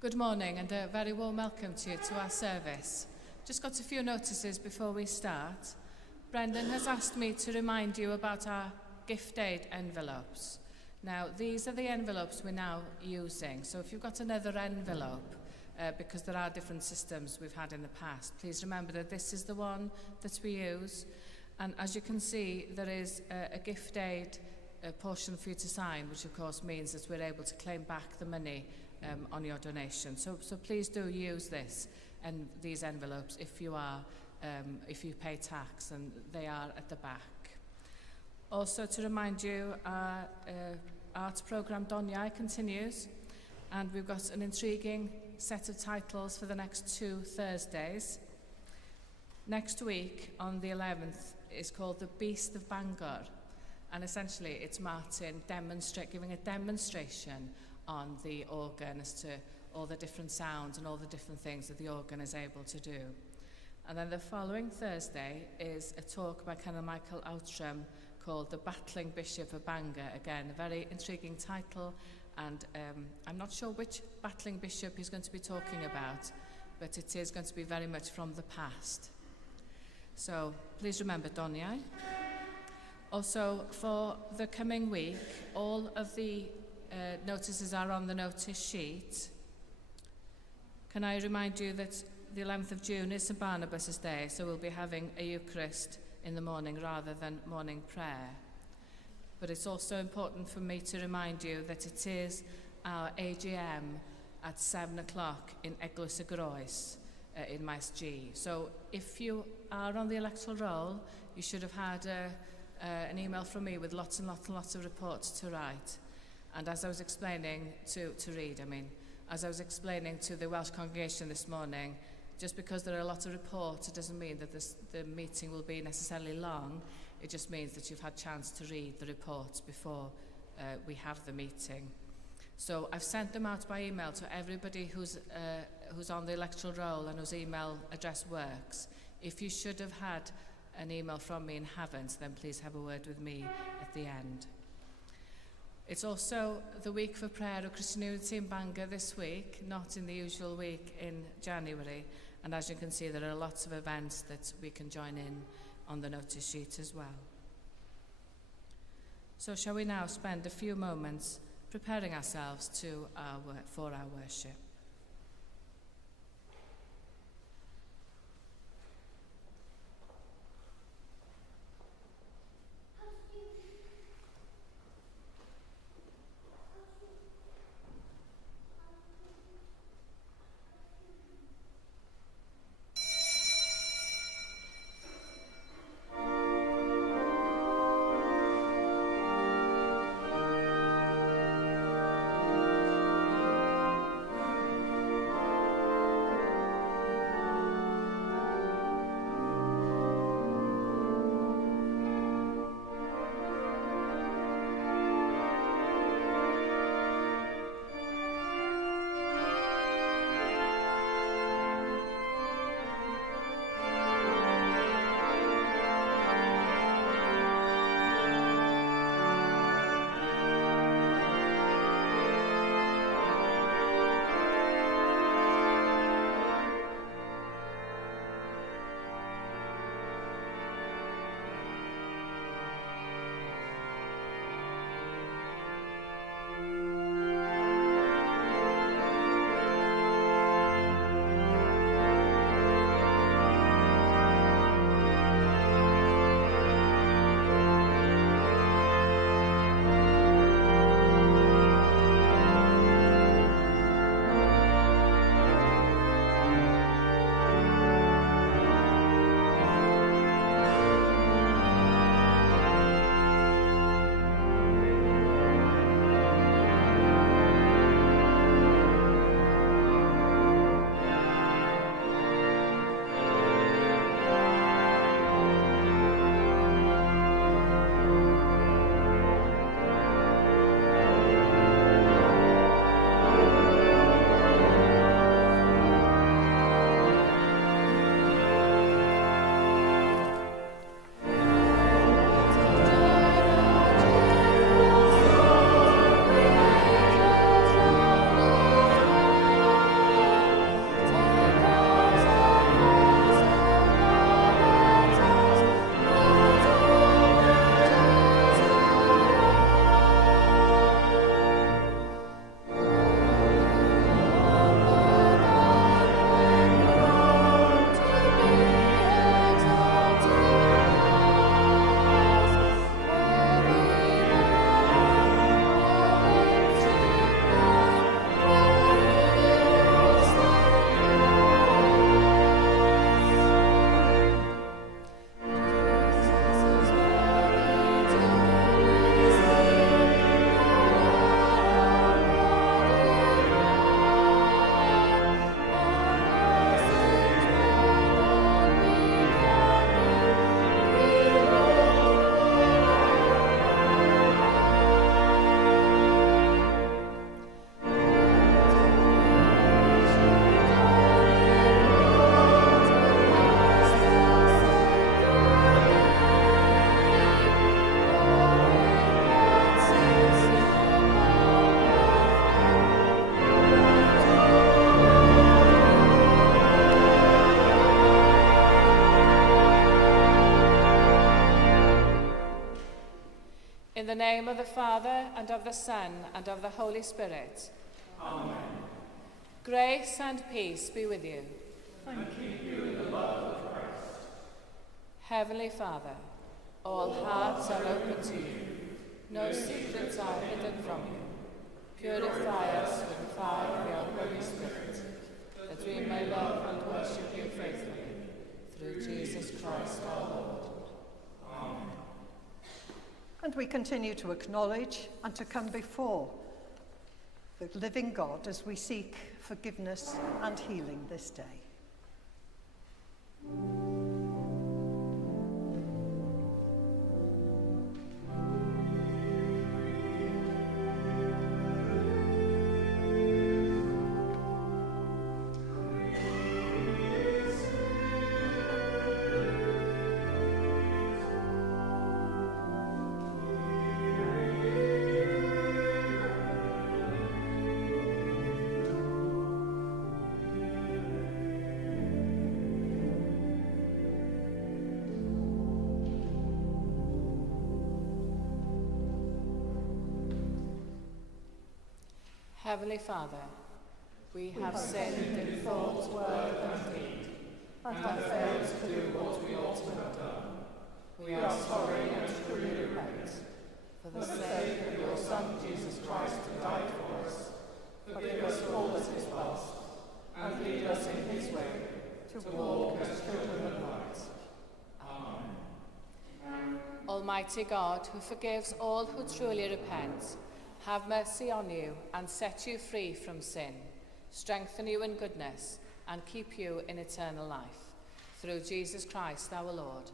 Good morning and a very warm welcome to you to our service. Just got a few notices before we start. Brendan has asked me to remind you about our gift aid envelopes. Now, these are the envelopes we're now using. So if you've got another envelope, because there are different systems we've had in the past, please remember that this is the one that we use. And as you can see, there is a gift aid portion for you to sign, which of course means that we're able to claim back the money on your donation. So please do use this and these envelopes if you pay tax, and they are at the back. Also, to remind you, our arts programme Doniau continues, and we've got an intriguing set of titles for the next 2 Thursdays. Next week, on the 11th, is called The Beast of Bangor, and essentially it's Martin giving a demonstration on the organ as to all the different sounds and all the different things that the organ is able to do. And then the following Thursday is a talk by Colonel Michael Outram called The Battling Bishop of Bangor. Again, a very intriguing title, and I'm not sure which battling bishop he's going to be talking about, but it is going to be very much from the past. So please remember Doniau. Also, for the coming week, all of the notices are on the notice sheet. Can I remind you that the 11th of June is St Barnabas' Day, so we'll be having a Eucharist in the morning rather than morning prayer. But it's also important for me to remind you that it is our AGM at 7 o'clock in Eglwys y Groes in Maes G. So if you are on the electoral roll, you should have had an email from me with lots and lots of reports to write. And as I was explaining to the Welsh congregation this morning, just because there are a lot of reports, it doesn't mean that the meeting will be necessarily long. It just means that you've had a chance to read the reports before we have the meeting. So I've sent them out by email to everybody who's on the electoral roll and whose email address works. If you should have had an email from me and haven't, then please have a word with me at the end. It's also the week for prayer of Christian Unity in Bangor this week, not in the usual week in January. And as you can see, there are lots of events that we can join in on the notice sheet as well. So shall we now spend a few moments preparing ourselves for our worship. the name of the Father, and of the Son, and of the Holy Spirit. Amen. Grace and peace be with you. And keep you in the love of Christ. Heavenly Father, all hearts are open to you. No secrets are hidden from you. Purify us with the fire of your Holy Spirit, that we may love and worship you faithfully. Through Jesus Christ our Lord. Amen. And we continue to acknowledge and to come before the living God as we seek forgiveness and healing this day. Heavenly Father, we have sinned in thought, word, and deed, and have failed to do what we ought to have done. We are sorry and truly repent. For the sake of your Son, Jesus Christ, who died for us, forgive us all that is past, and lead us in his way, to walk as children of light. Amen. Almighty God, who forgives all who truly repent, have mercy on you and set you free from sin, strengthen you in goodness, and keep you in eternal life. Through Jesus Christ our Lord.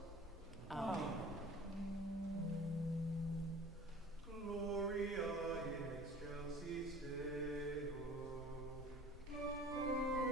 Amen. Gloria in excelsis Deo. Amen.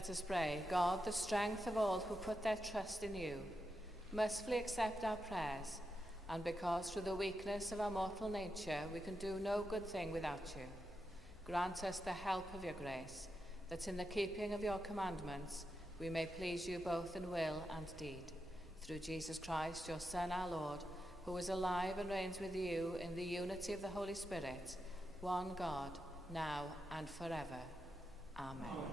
Let us pray. God, the strength of all who put their trust in you, mercifully accept our prayers, and because through the weakness of our mortal nature we can do no good thing without you, grant us the help of your grace, that in the keeping of your commandments we may please you both in will and deed. Through Jesus Christ, your Son, our Lord, who is alive and reigns with you in the unity of the Holy Spirit, one God, now and forever. Amen.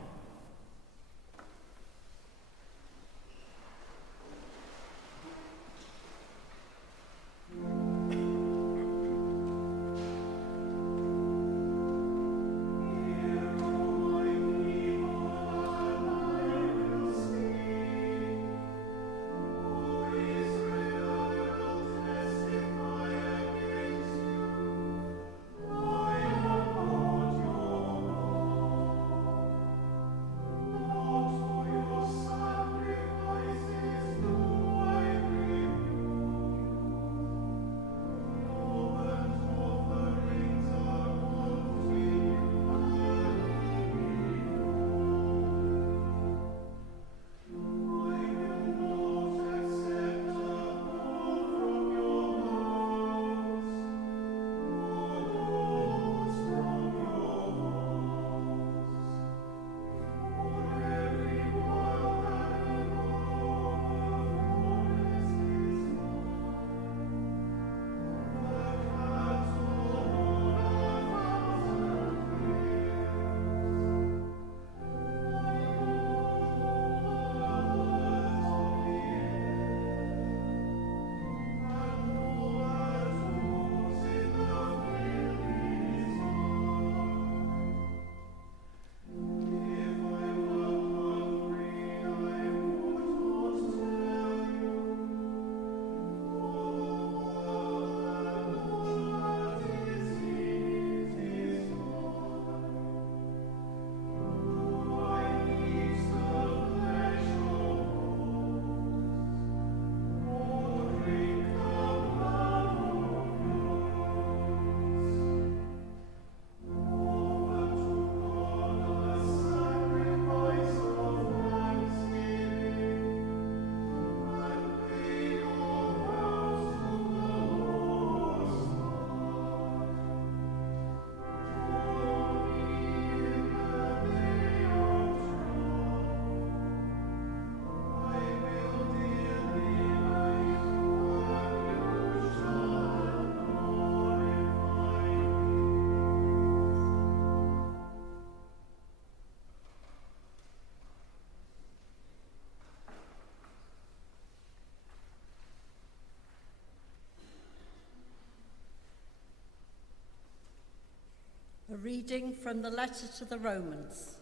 A reading from the letter to the Romans.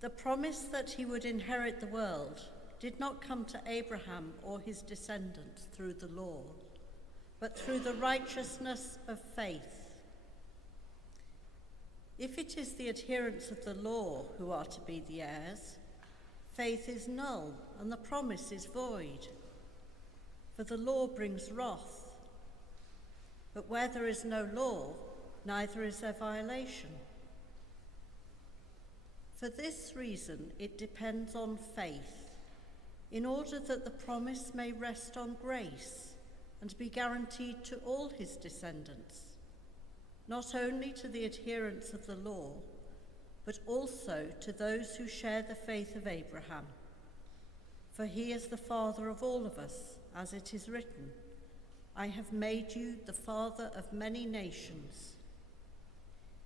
The promise that he would inherit the world did not come to Abraham or his descendants through the law, but through the righteousness of faith. If it is the adherents of the law who are to be the heirs, faith is null and the promise is void. For the law brings wrath. But where there is no law, neither is there violation. For this reason, it depends on faith, in order that the promise may rest on grace and be guaranteed to all his descendants, not only to the adherents of the law, but also to those who share the faith of Abraham. For he is the father of all of us, as it is written, I have made you the father of many nations.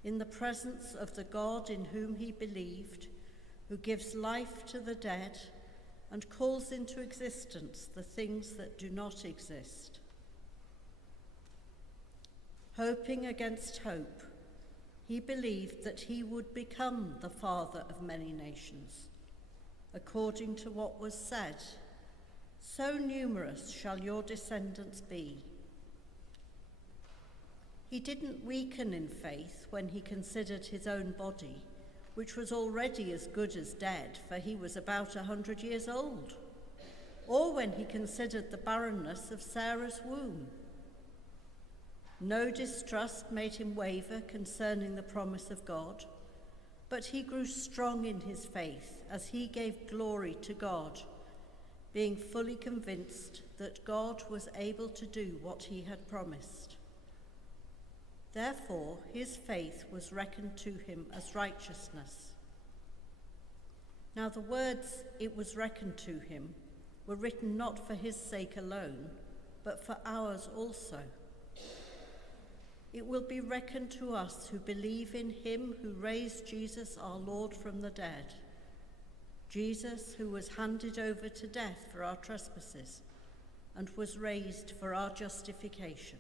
In the presence of the God in whom he believed, who gives life to the dead and calls into existence the things that do not exist. Hoping against hope, he believed that he would become the father of many nations, according to what was said, so numerous shall your descendants be. He didn't weaken in faith when he considered his own body, which was already as good as dead, for he was about 100 years old, or when he considered the barrenness of Sarah's womb. No distrust made him waver concerning the promise of God, But he grew strong in his faith as he gave glory to God, being fully convinced that God was able to do what he had promised. Therefore, his faith was reckoned to him as righteousness. Now the words "it was reckoned to him" were written not for his sake alone, but for ours also. It will be reckoned to us who believe in him who raised Jesus our Lord from the dead, Jesus who was handed over to death for our trespasses and was raised for our justification.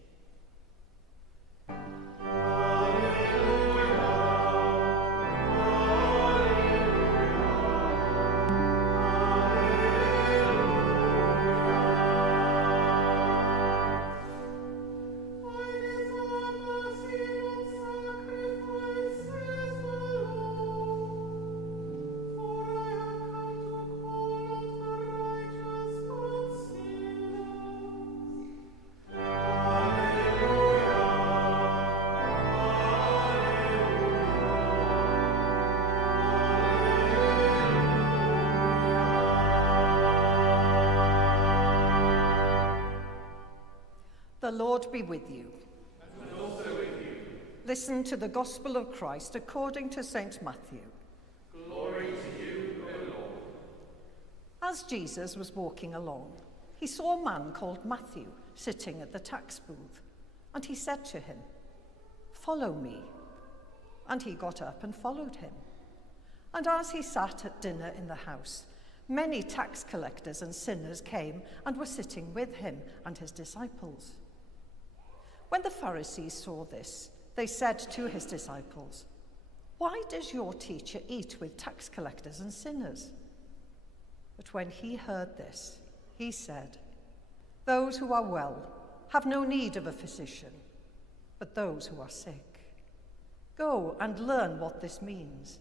The Lord be with you. And also with you. Listen to the Gospel of Christ according to St. Matthew. Glory to you, O Lord. As Jesus was walking along, he saw a man called Matthew sitting at the tax booth, and he said to him, "Follow me." And he got up and followed him. And as he sat at dinner in the house, many tax collectors and sinners came and were sitting with him and his disciples. When the Pharisees saw this, they said to his disciples, "Why does your teacher eat with tax collectors and sinners?" But when he heard this, he said, "Those who are well have no need of a physician, but those who are sick. Go and learn what this means.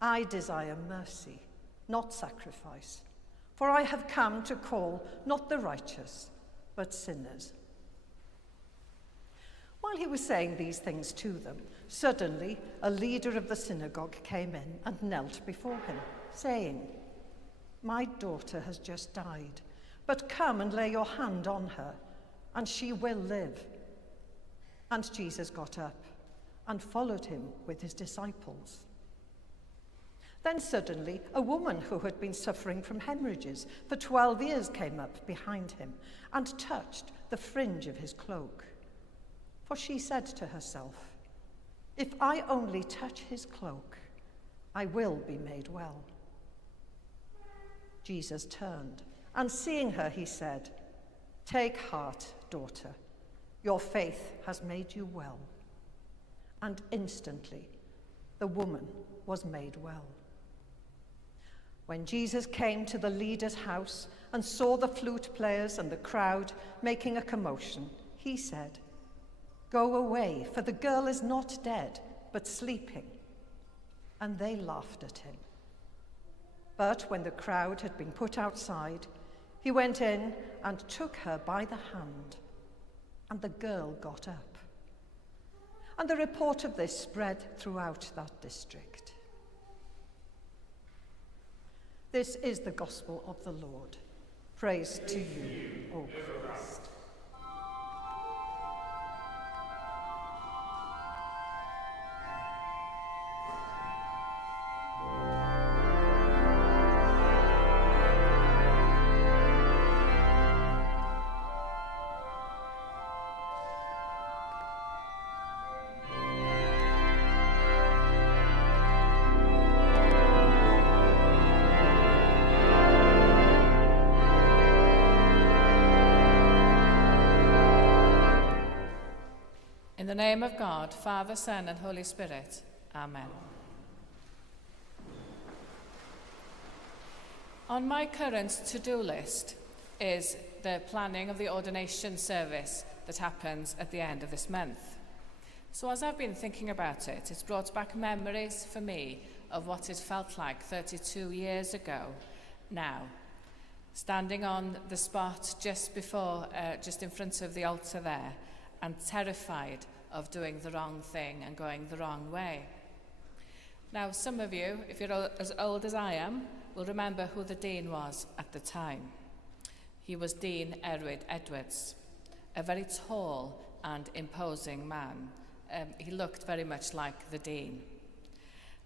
I desire mercy, not sacrifice, for I have come to call not the righteous, but sinners." While he was saying these things to them, suddenly a leader of the synagogue came in and knelt before him, saying, "My daughter has just died, but come and lay your hand on her, and she will live." And Jesus got up and followed him with his disciples. Then suddenly a woman who had been suffering from hemorrhages for 12 years came up behind him and touched the fringe of his cloak. For she said to herself, "If I only touch his cloak, I will be made well." Jesus turned, and seeing her, he said, "Take heart, daughter, your faith has made you well." And instantly the woman was made well. When Jesus came to the leader's house and saw the flute players and the crowd making a commotion, he said, "Go away, for the girl is not dead, but sleeping." And they laughed at him. But when the crowd had been put outside, he went in and took her by the hand, and the girl got up. And the report of this spread throughout that district. This is the gospel of the Lord. Praise to you, O Christ. In the name of God, Father, Son, and Holy Spirit. Amen. On my current to-do list is the planning of the ordination service that happens at the end of this month. So as I've been thinking about it, it's brought back memories for me of what it felt like 32 years ago now, standing on the spot just in front of the altar there, and terrified of doing the wrong thing and going the wrong way. Now, some of you, if you're as old as I am, will remember who the Dean was at the time. He was Dean Erwyd Edwards, a very tall and imposing man. He looked very much like the Dean.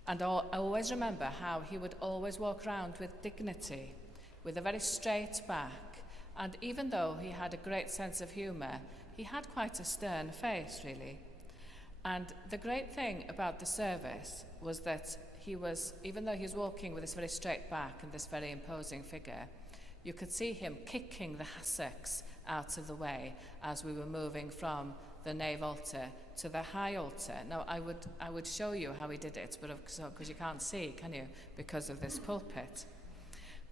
And I always remember how he would always walk around with dignity, with a very straight back, and even though he had a great sense of humour, he had quite a stern face, really. And the great thing about the service was that he was, even though he was walking with this very straight back and this very imposing figure, you could see him kicking the hassocks out of the way as we were moving from the nave altar to the high altar. Now, I would show you how he did it, but because you can't see, can you, because of this pulpit.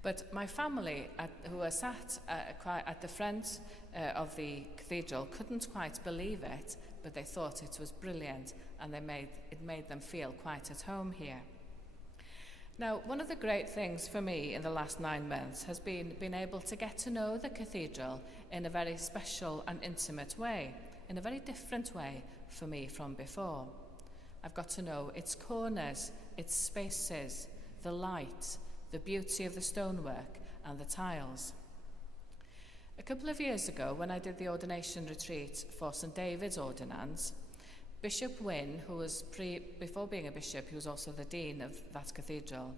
But my family, who were sat at the front of the cathedral, couldn't quite believe it, but they thought it was brilliant, and it made them feel quite at home here. Now, one of the great things for me in the last 9 months has been being able to get to know the cathedral in a very special and intimate way, in a very different way for me from before. I've got to know its corners, its spaces, the light, the beauty of the stonework and the tiles. A couple of years ago, when I did the ordination retreat for St David's Ordinance, Bishop Wynne, who was before being a bishop, he was also the dean of that cathedral,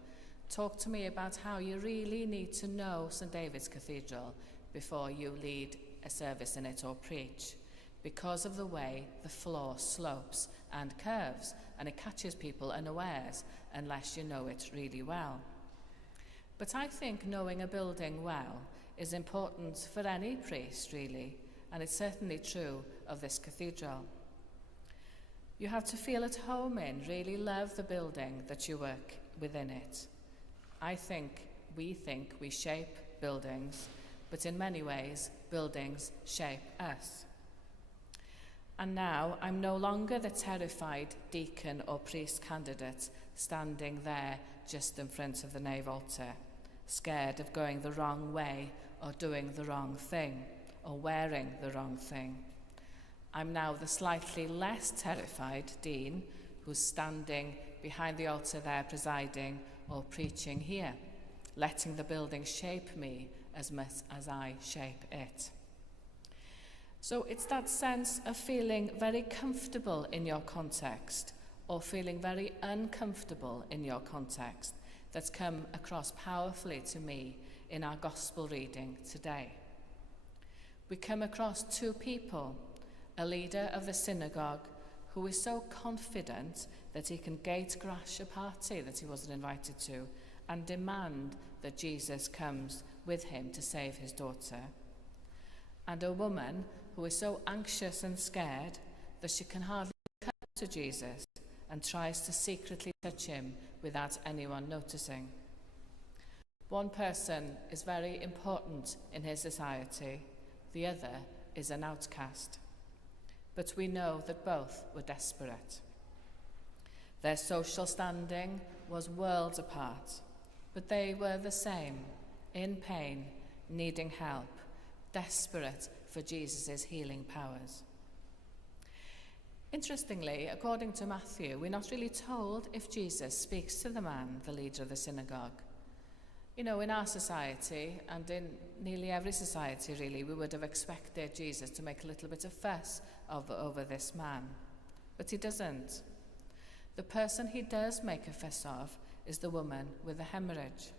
talked to me about how you really need to know St David's Cathedral before you lead a service in it or preach, because of the way the floor slopes and curves, and it catches people unawares unless you know it really well. But I think knowing a building well is important for any priest, really, and it's certainly true of this cathedral. You have to feel at home in, really love the building that you work within it. We think we shape buildings, but in many ways, buildings shape us. And now I'm no longer the terrified deacon or priest candidate standing there just in front of the nave altar, scared of going the wrong way or doing the wrong thing or wearing the wrong thing. I'm now the slightly less terrified dean who's standing behind the altar there presiding or preaching here, letting the building shape me as much as I shape it. So it's that sense of feeling very comfortable in your context or feeling very uncomfortable in your context that's come across powerfully to me in our gospel reading today. We come across two people, a leader of the synagogue who is so confident that he can gate crash a party that he wasn't invited to and demand that Jesus comes with him to save his daughter, and a woman who is so anxious and scared that she can hardly come to Jesus and tries to secretly touch him without anyone noticing. One person is very important in his society, the other is an outcast. But we know that both were desperate. Their social standing was worlds apart, but they were the same, in pain, needing help, desperate for Jesus' healing powers. Interestingly, according to Matthew, we're not really told if Jesus speaks to the man, the leader of the synagogue. You know, in our society, and in nearly every society really, we would have expected Jesus to make a little bit of fuss over this man. But he doesn't. The person he does make a fuss of is the woman with the hemorrhage.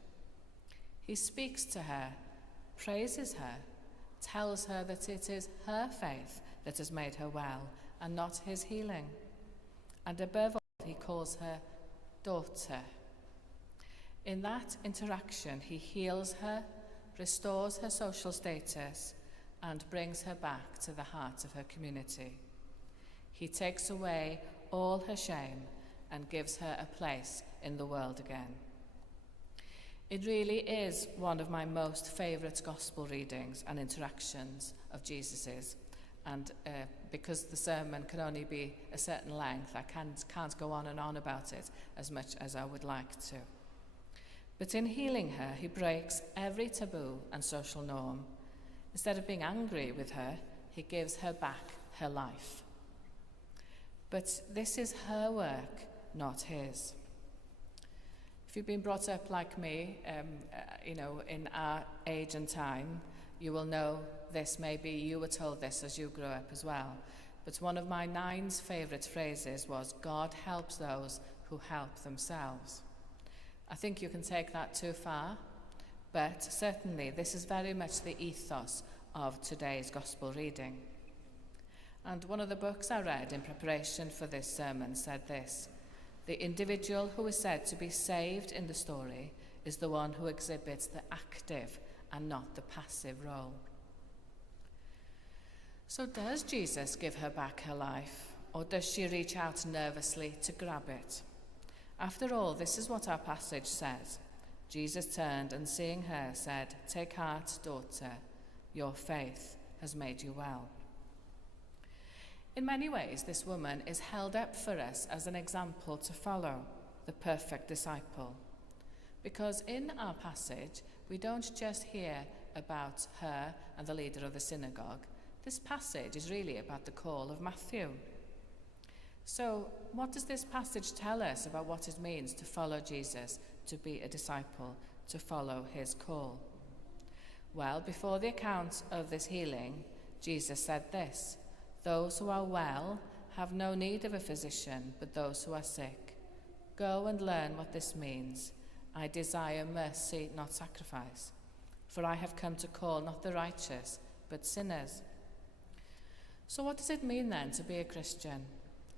He speaks to her, praises her, tells her that it is her faith that has made her well and not his healing. And above all, he calls her daughter. In that interaction, he heals her, restores her social status, and brings her back to the heart of her community. He takes away all her shame and gives her a place in the world again. It really is one of my most favourite gospel readings and interactions of Jesus's. And because the sermon can only be a certain length, I can't go on and on about it as much as I would like to. But in healing her, he breaks every taboo and social norm. Instead of being angry with her, he gives her back her life. But this is her work, not his. If you've been brought up like me, in our age and time, you will know this. Maybe you were told this as you grew up as well. But one of my nine's favourite phrases was, God helps those who help themselves. I think you can take that too far, but certainly this is very much the ethos of today's gospel reading. And one of the books I read in preparation for this sermon said this: the individual who is said to be saved in the story is the one who exhibits the active and not the passive role. So does Jesus give her back her life, or does she reach out nervously to grab it? After all, this is what our passage says. Jesus turned and seeing her said, "Take heart, daughter, your faith has made you well." In many ways, this woman is held up for us as an example to follow, the perfect disciple. Because in our passage, we don't just hear about her and the leader of the synagogue. This passage is really about the call of Matthew. So, what does this passage tell us about what it means to follow Jesus, to be a disciple, to follow his call? Well, before the account of this healing, Jesus said this: "Those who are well have no need of a physician, but those who are sick. Go and learn what this means. I desire mercy, not sacrifice. For I have come to call not the righteous, but sinners." So what does it mean then to be a Christian?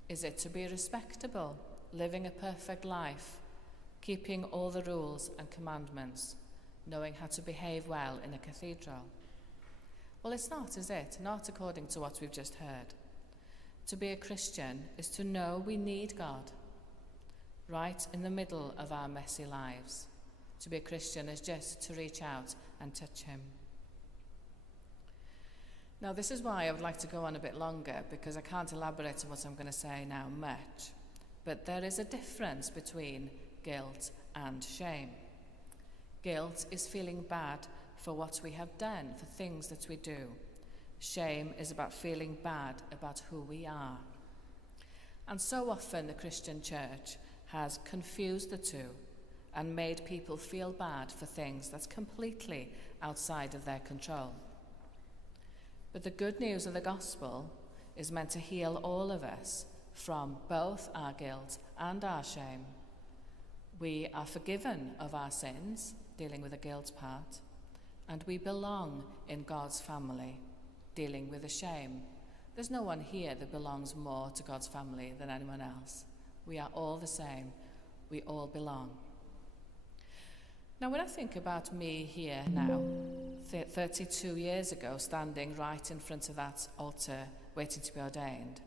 Is it to be respectable, living a perfect life, keeping all the rules and commandments, knowing how to behave well in a cathedral? Well, it's not, is it? Not according to what we've just heard. To be a Christian is to know we need God, right in the middle of our messy lives. To be a Christian is just to reach out and touch him. Now, this is why I would like to go on a bit longer, because I can't elaborate on what I'm going to say now much. But there is a difference between guilt and shame. Guilt is feeling bad for what we have done, for things that we do. Shame is about feeling bad about who we are. And so often the Christian church has confused the two and made people feel bad for things that's completely outside of their control. But the good news of the gospel is meant to heal all of us from both our guilt and our shame. We are forgiven of our sins, dealing with the guilt part, and we belong in God's family, dealing with the shame. There's no one here that belongs more to God's family than anyone else. We are all the same. We all belong. Now, when I think about me here now, 32 years ago, standing right in front of that altar, waiting to be ordained,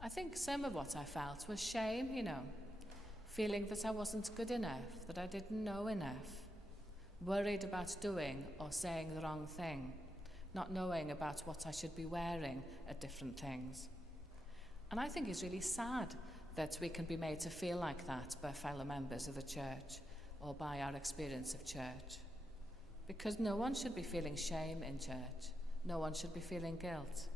I think some of what I felt was shame, feeling that I wasn't good enough, that I didn't know enough, worried about doing or saying the wrong thing, not knowing about what I should be wearing at different things. And I think it's really sad that we can be made to feel like that by fellow members of the church or by our experience of church. Because no one should be feeling shame in church. No one should be feeling guilt.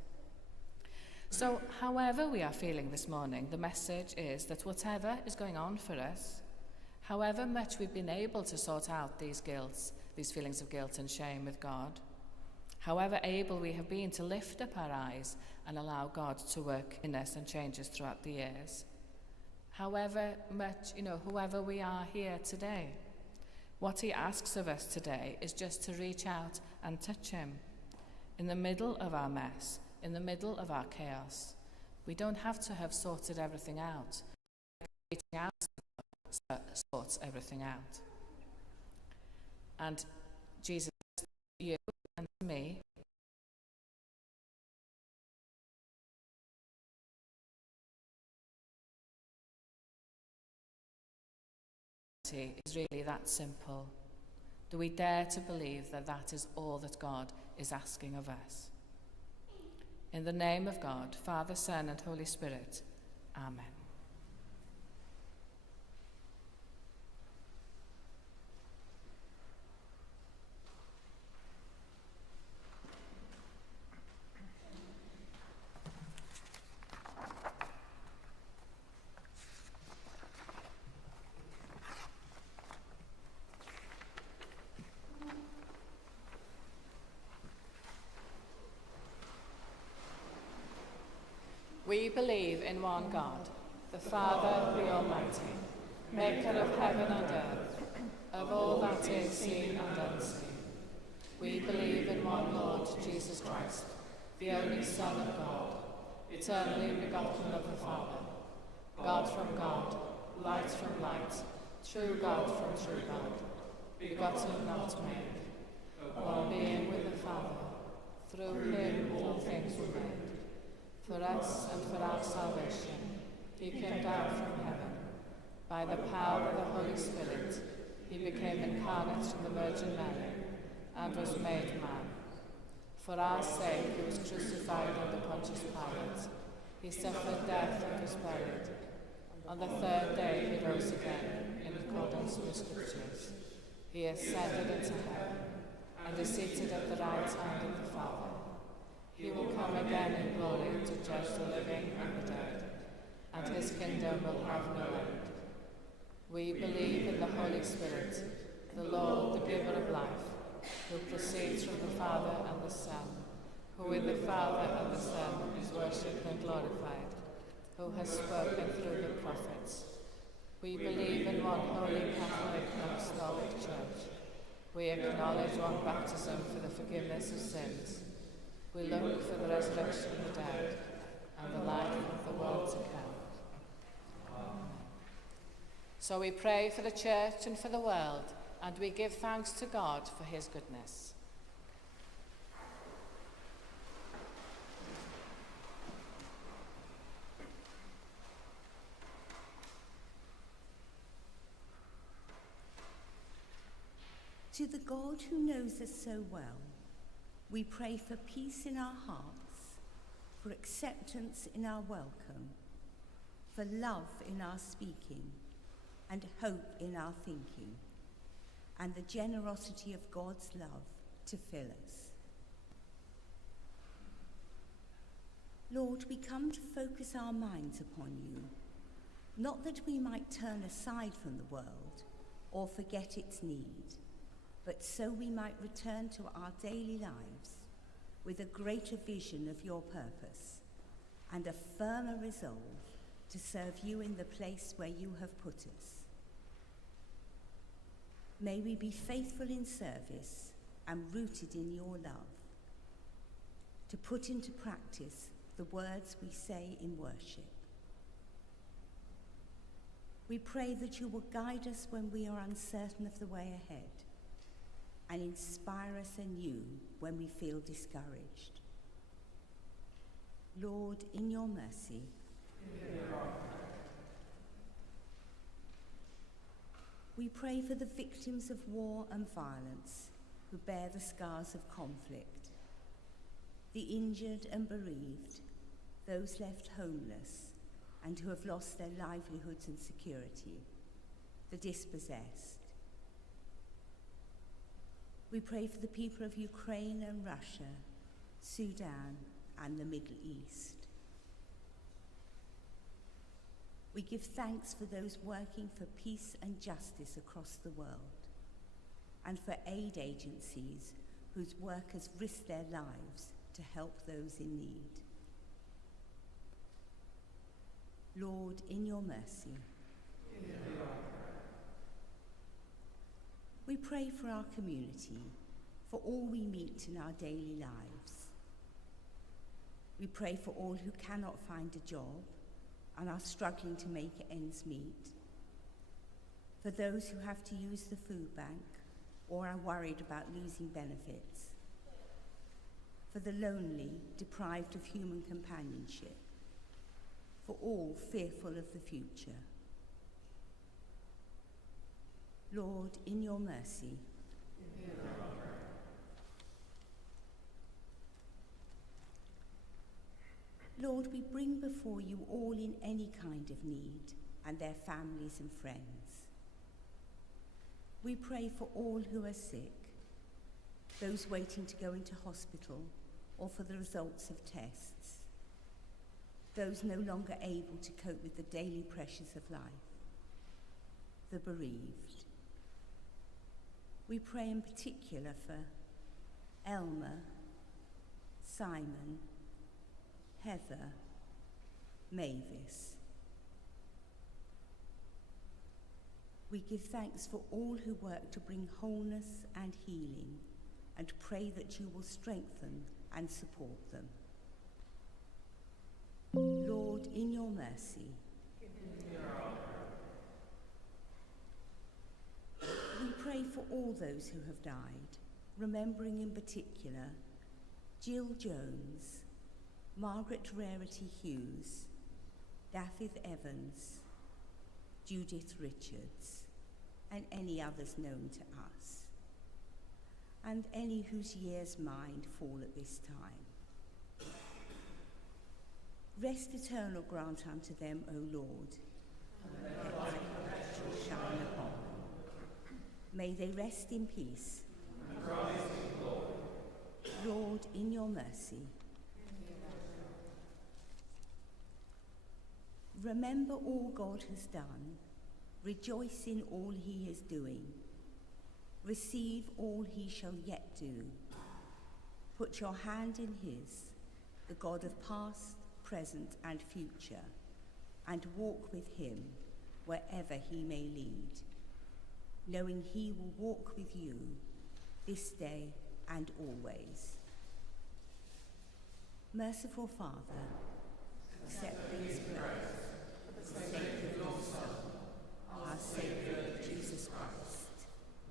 So however we are feeling this morning, the message is that whatever is going on for us, however much we've been able to sort out these feelings of guilt and shame with God, however able we have been to lift up our eyes and allow God to work in us and change us throughout the years, however much, whoever we are here today, what he asks of us today is just to reach out and touch him in the middle of our mess, in the middle of our chaos. We don't have to have sorted everything out. Reaching out sorts everything out. And Jesus says to you and to me, is really that simple. Do we dare to believe that that is all that God is asking of us? In the name of God, Father, Son, and Holy Spirit, Amen. We believe in one God, the Father, the Almighty, maker of heaven and earth, of all that is seen and unseen. We believe in one Lord Jesus Christ, the only Son of God, eternally begotten of the Father, God from God, light from light, true God from true God, begotten not made, one being with the Father. Through him all things were made. For us and for our salvation, he came down from heaven. By the power of the Holy Spirit, he became incarnate from the Virgin Mary and was made man. For our sake, he was crucified under Pontius Pilate. He suffered death and was buried. On the third day, he rose again, in accordance with the Scriptures. He ascended into heaven and is seated at the right hand of the Father. He will come again in glory to judge the living and the dead, and his kingdom will have no end. We believe in the Holy Spirit, the Lord, the giver of life, who proceeds from the Father and the Son, who with the Father and the Son is worshipped and glorified, who has spoken through the prophets. We believe in one holy Catholic Apostolic Church. We acknowledge one baptism for the forgiveness of sins. We look for the resurrection of the dead and the life of the world to come. Amen. So we pray for the Church and for the world, and we give thanks to God for his goodness. To the God who knows us so well, we pray for peace in our hearts, for acceptance in our welcome, for love in our speaking, and hope in our thinking, and the generosity of God's love to fill us. Lord, we come to focus our minds upon you, not that we might turn aside from the world or forget its need, but so we might return to our daily lives with a greater vision of your purpose and a firmer resolve to serve you in the place where you have put us. May we be faithful in service and rooted in your love, to put into practice the words we say in worship. We pray that you will guide us when we are uncertain of the way ahead, and inspire us anew when we feel discouraged. Lord, in your mercy, we pray for the victims of war and violence who bear the scars of conflict, the injured and bereaved, those left homeless and who have lost their livelihoods and security, the dispossessed. We pray for the people of Ukraine and Russia, Sudan, and the Middle East. We give thanks for those working for peace and justice across the world, and for aid agencies whose workers risk their lives to help those in need. Lord, in your mercy, we pray for our community, for all we meet in our daily lives. We pray for all who cannot find a job and are struggling to make ends meet, for those who have to use the food bank or are worried about losing benefits, for the lonely, deprived of human companionship, for all fearful of the future. Lord, in your mercy, Lord, we bring before you all in any kind of need and their families and friends. We pray for all who are sick, those waiting to go into hospital or for the results of tests, those no longer able to cope with the daily pressures of life, the bereaved. We pray in particular for Elmer, Simon, Heather, Mavis. We give thanks for all who work to bring wholeness and healing, and pray that you will strengthen and support them. Lord, in your mercy, we pray for all those who have died, remembering in particular Jill Jones, Margaret Rarity Hughes, Dafydd Evans, Judith Richards, and any others known to us, and any whose years mind fall at this time. Rest eternal grant unto them, O Lord, and let thy light shine upon them. May they rest in peace. Lord, in your mercy. Remember all God has done. Rejoice in all he is doing. Receive all he shall yet do. Put your hand in his, the God of past, present, and future, and walk with him wherever he may lead, knowing he will walk with you this day and always. Merciful Father, accept these prayers for the sake of your Son, our Saviour, Jesus Christ.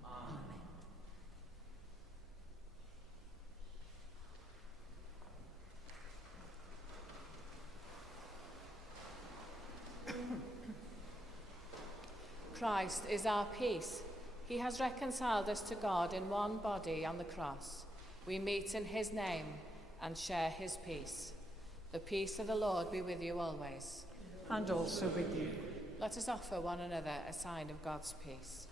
Amen. Christ is our peace. He has reconciled us to God in one body on the cross. We meet in his name and share his peace. The peace of the Lord be with you always. And also with you. Let us offer one another a sign of God's peace.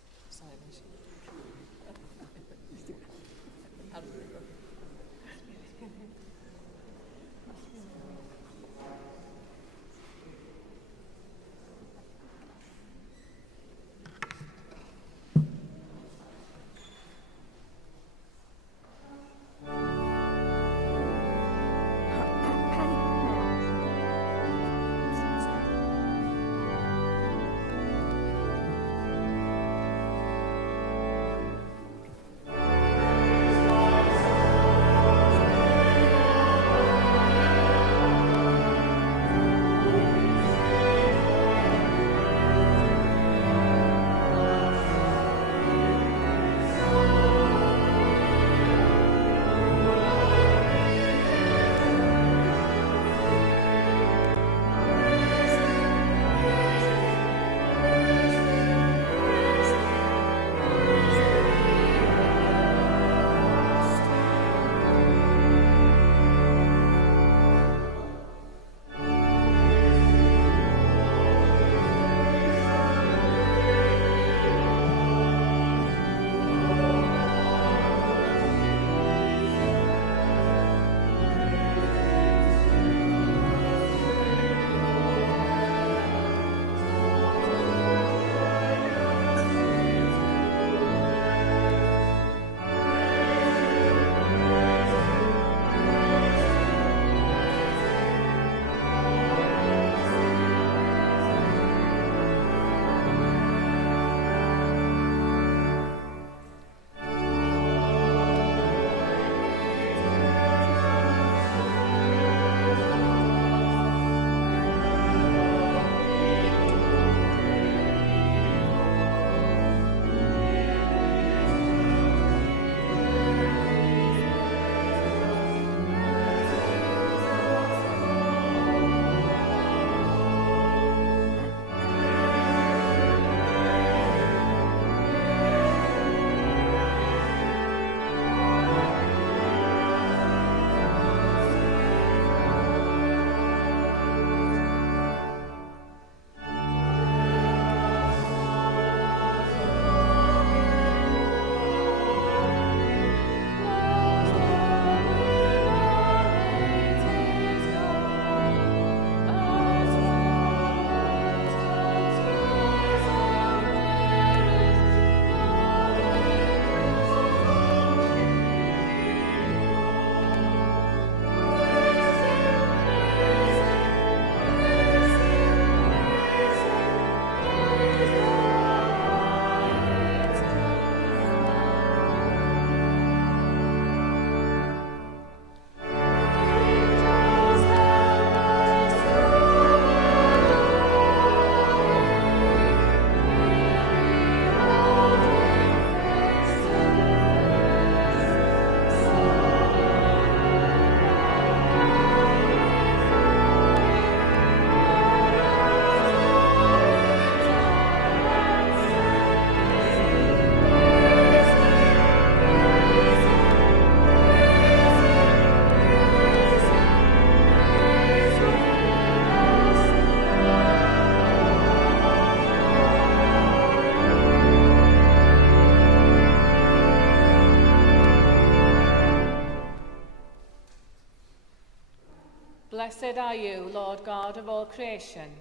Blessed are you, Lord God of all creation.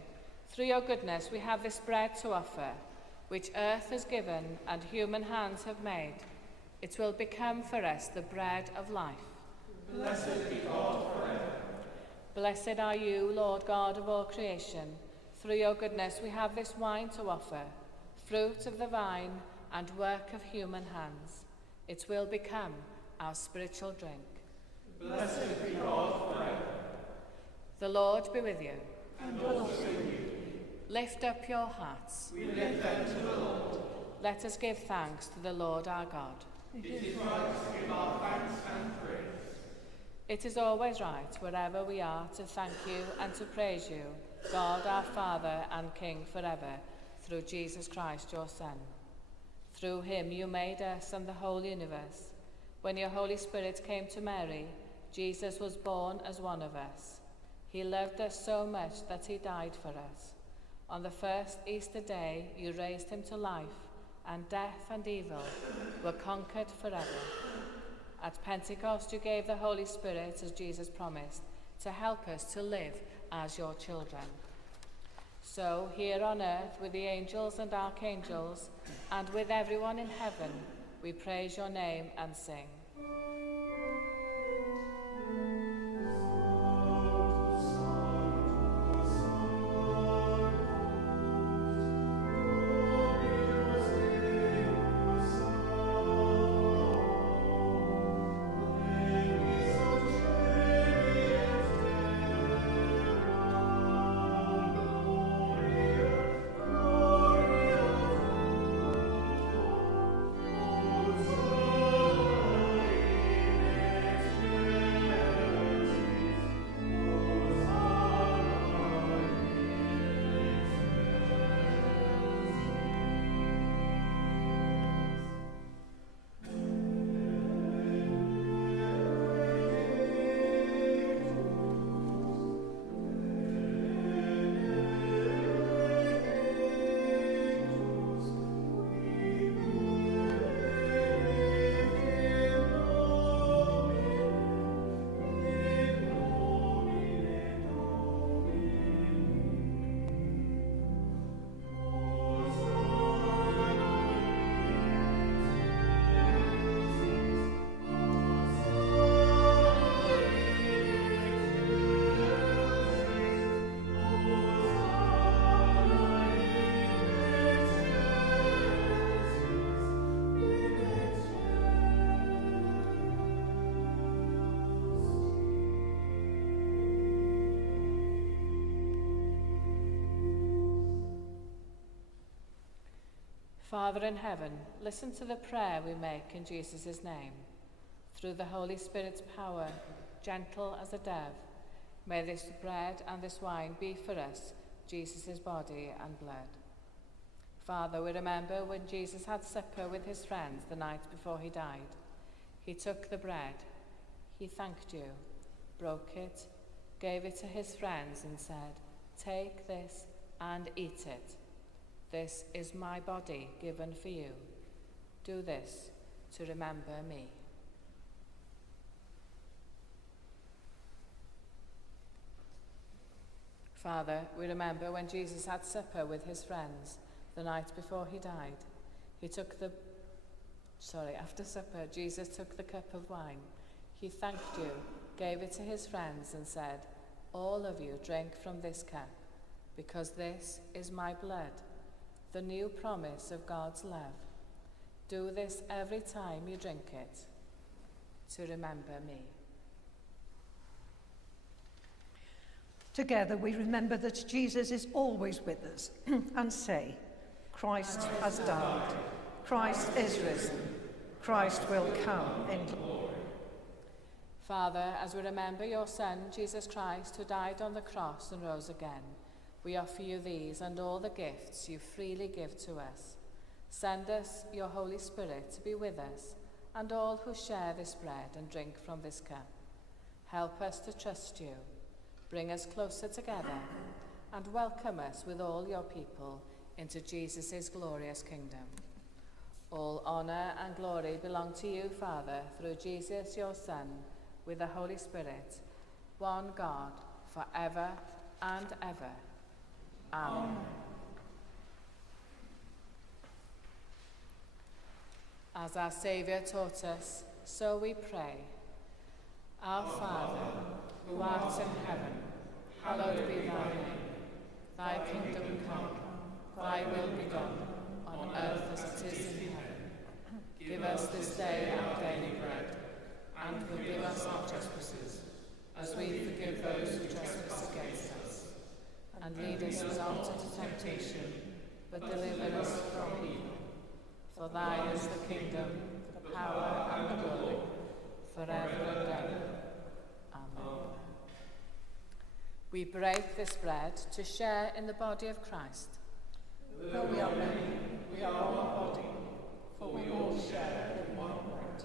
Through your goodness we have this bread to offer, which earth has given and human hands have made. It will become for us the bread of life. Blessed be God forever. Blessed are you, Lord God of all creation. Through your goodness we have this wine to offer, fruit of the vine and work of human hands. It will become our spiritual drink. Blessed be God forever. The Lord be with you. And also with you. Lift up your hearts. We lift them to the Lord. Let us give thanks to the Lord our God. It is right to give our thanks and praise. It is always right, wherever we are, to thank you and to praise you, God our Father and King forever, through Jesus Christ your Son. Through him you made us and the whole universe. When your Holy Spirit came to Mary, Jesus was born as one of us. He loved us so much that he died for us. On the first Easter day, you raised him to life, and death and evil were conquered forever. At Pentecost, you gave the Holy Spirit, as Jesus promised, to help us to live as your children. So, here on earth, with the angels and archangels, and with everyone in heaven, we praise your name and sing. Father in heaven, listen to the prayer we make in Jesus' name. Through the Holy Spirit's power, gentle as a dove, may this bread and this wine be for us Jesus' body and blood. Father, we remember when Jesus had supper with his friends the night before he died. He took the bread, he thanked you, broke it, gave it to his friends and said, "Take this and eat it. This is my body given for you. Do this to remember me." Father, we remember when Jesus had supper with his friends the night before he died. After supper, Jesus took the cup of wine. He thanked you, gave it to his friends and said, "All of you drink from this cup, because this is my blood, the new promise of God's love. Do this every time you drink it, to remember me." Together we remember that Jesus is always with us and say, Christ has died, Christ is risen, Christ will come in glory. Father, as we remember your Son, Jesus Christ, who died on the cross and rose again, we offer you these and all the gifts you freely give to us. Send us your Holy Spirit to be with us and all who share this bread and drink from this cup. Help us to trust you. Bring us closer together and welcome us with all your people into Jesus' glorious kingdom. All honour and glory belong to you, Father, through Jesus, your Son, with the Holy Spirit, one God, forever and ever. Amen. As our Saviour taught us, so we pray. Our Father, who art in heaven, hallowed be thy name. Thy kingdom come, thy will be done, on earth as it is in heaven. Give us this day our daily bread, and forgive us our trespasses, as we forgive those who trespass against us. And lead us not into temptation, but deliver us from evil. For thine is the kingdom, the power, and the glory, forever and ever. Amen. We break this bread to share in the body of Christ. Though we are many, we are one body, for we all share in one bread.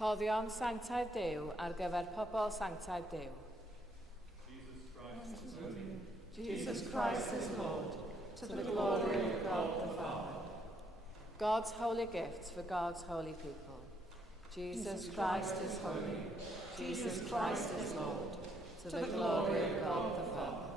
Rhoddion sanctaidd Duw ar gyfer pobl sanctaidd Duw. Jesus Christ is Lord, to the glory of God the Father. God's holy gift for God's holy people. Jesus Christ is holy. Jesus Christ is Lord, to the glory of God the Father.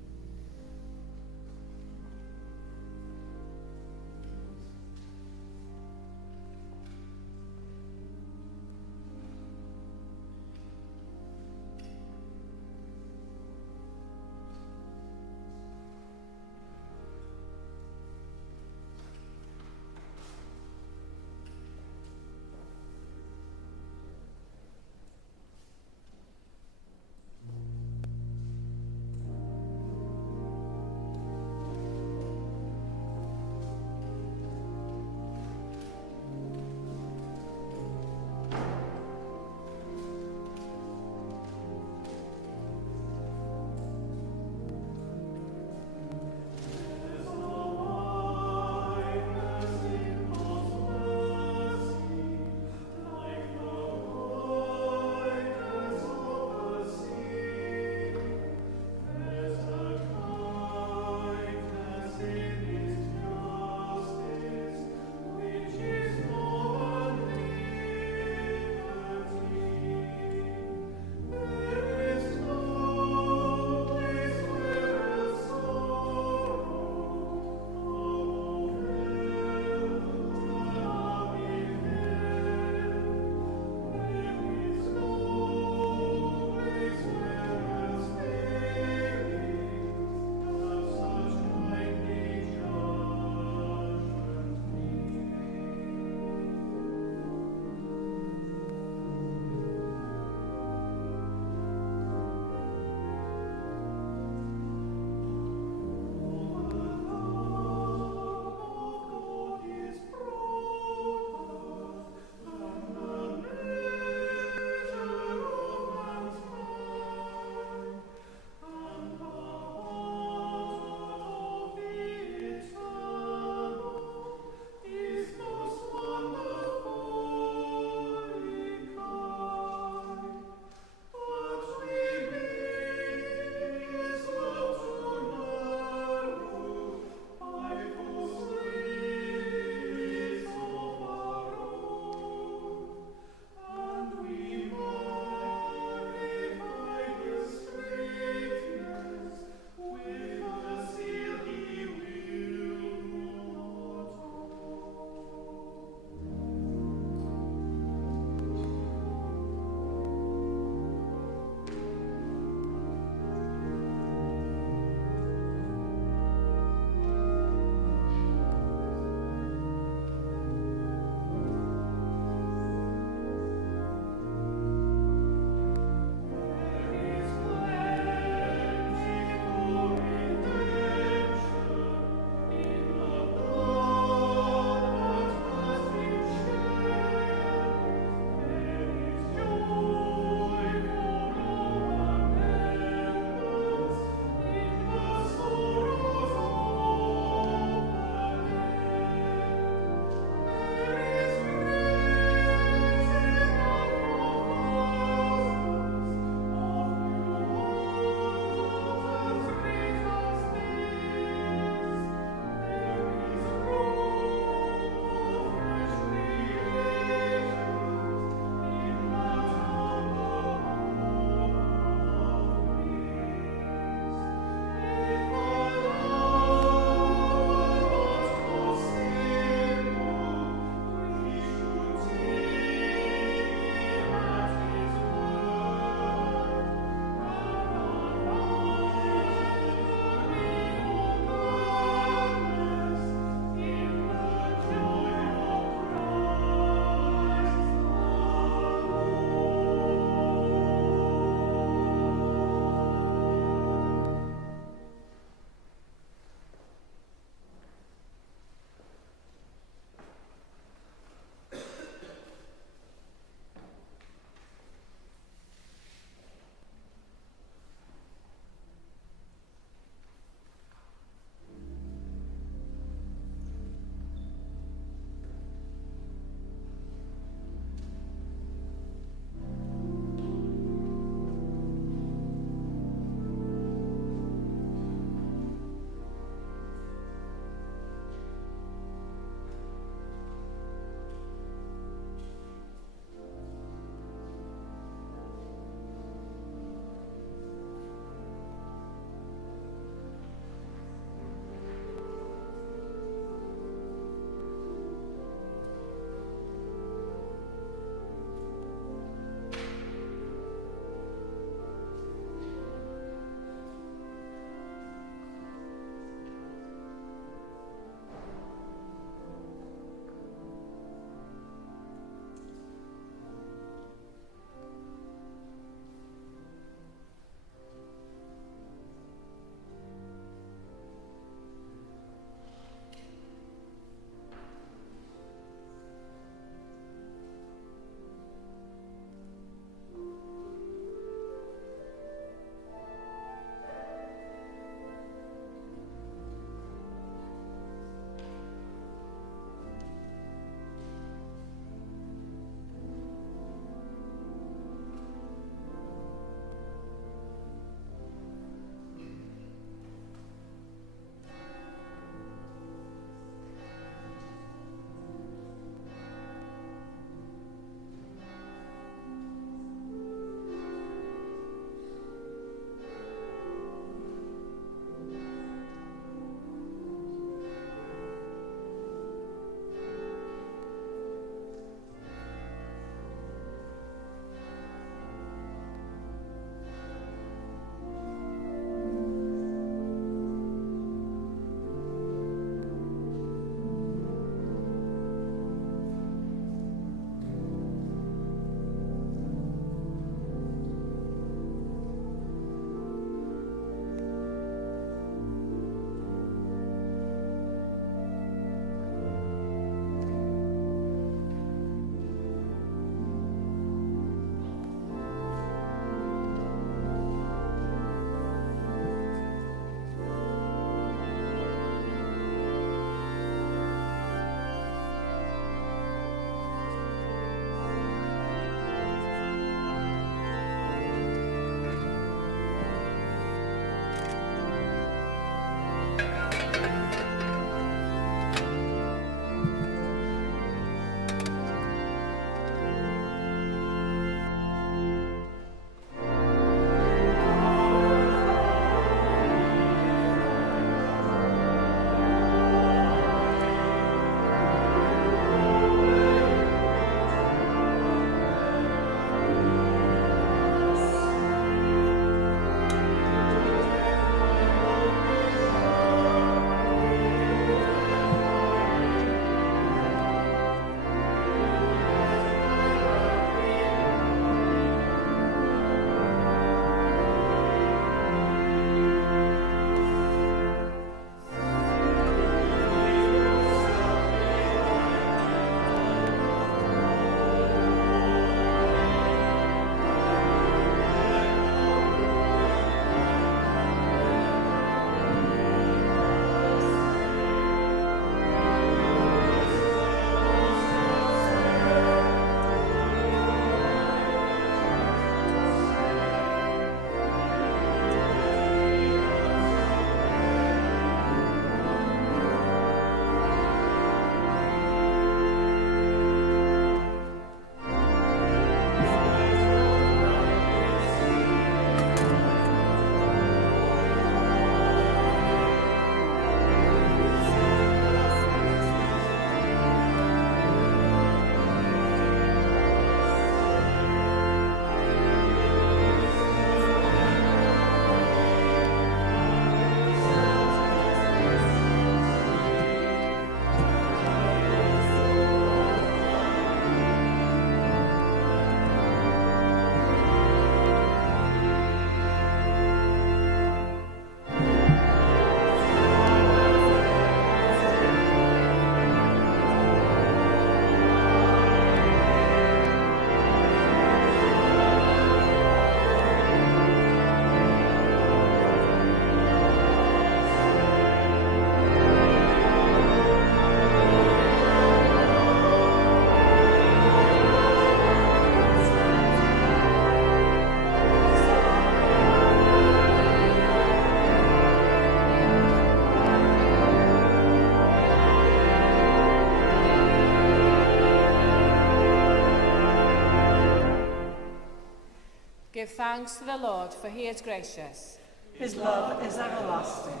Give thanks to the Lord, for he is gracious. His love is everlasting.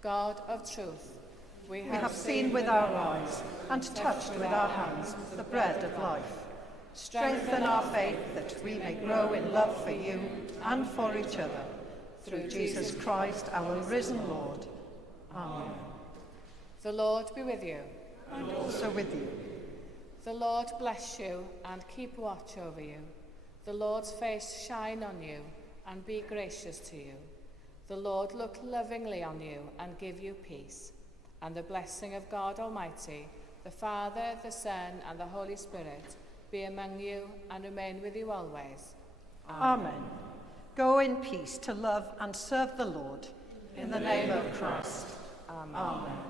God of truth, we We have seen with our eyes and touched with our hands the bread of life. Strengthen our faith that we may grow in love for you and for each other. Through Jesus Christ, our risen Lord. Amen. The Lord be with you. And also with you. The Lord bless you and keep watch over you. The Lord's face shine on you and be gracious to you. The Lord look lovingly on you and give you peace. And the blessing of God Almighty, the Father, the Son, and the Holy Spirit be among you and remain with you always. Amen. Go in peace to love and serve the Lord. In the name of Christ. Amen. Amen.